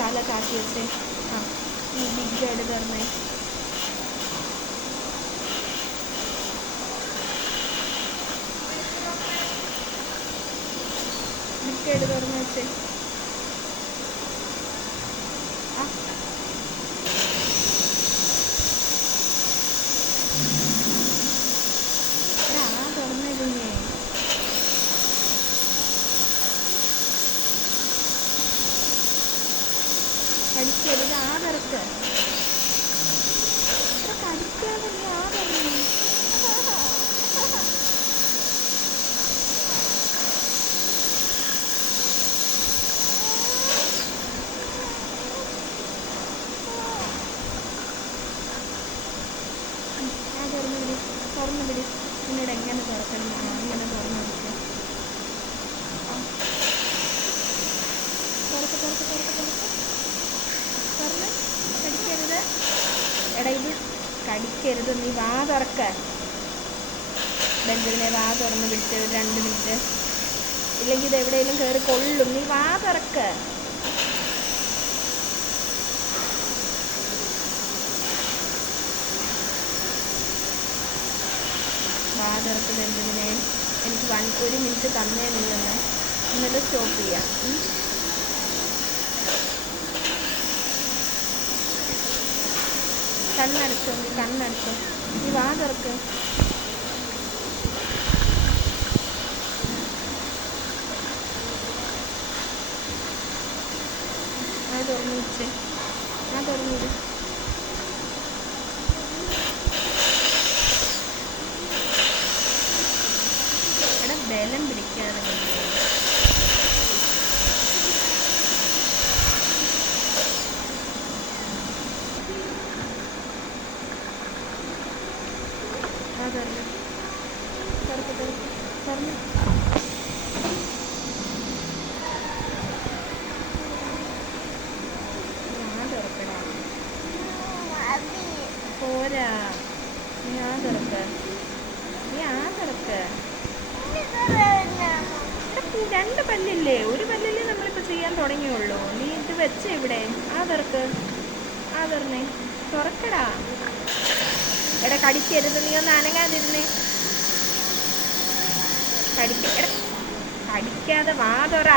തല കാട്ടി വെച്ചേ. ആ ഈ ബിഗ്ഗായിട്ട് തുറന്നേ. ബിഗ്ഗായിട്ട് തുറന്ന് വെച്ചേ. ആ തുറന്നേ കുഞ്ഞേ. കടിക്കരുത്. ആ തുറക്ക്. കടിക്കാതെ നീ ആ തുറന്നു. ആ തുറന്നു പിടി. പിന്നീട് എങ്ങനെ തുറക്കണം? അങ്ങനെ തുറന്നു വെച്ചേ. തുറന്ന്. കടിക്കരുത്. എടാ ഇത് കടിക്കരുത്. നീ വാ തുറക്ക. ബെഞ്ചമിനെ വാ തുറന്ന് പിടിച്ച് 2 മിനിറ്റ്. ഇല്ലെങ്കിൽ ഇത് എവിടെയെങ്കിലും കയറി കൊള്ളും. നീ വാ തുറക്ക. വാ തുറക്ക് ബെഞ്ചമിനെ. എനിക്ക് 1 മിനിറ്റ് തന്നേ നില്ലെന്ന്. എന്നിട്ട് സ്റ്റോപ്പ് ചെയ്യാം. കണ്ണടച്ചോ. നീ കണ്ണടച്ചോ. നീ വാ തുറക്ക്. അത് തുറന്നു വെച്ചേ. ആ തുറന്നിട്. എടാ ബലം പിടിക്കാതെ. ആ തുറന്ന്. തുറന്ന്. പോരാ. നീ ആ തുറക്ക്. 2 പല്ലില്ലേ? 1 പല്ലില്ലേ നമ്മളിപ്പോൾ ചെയ്യാൻ തുടങ്ങിയുള്ളൂ. നീ ഇത് വെച്ചേ ഇവിടെ. ആ തുറക്ക്. ആ തുറന്നേ. തുറക്കടാ. എടാ കടിക്കരുത്. നീ ഒന്ന് അനങ്ങാതിരുന്നേ. കടിക്കാതെ വാ തുറ.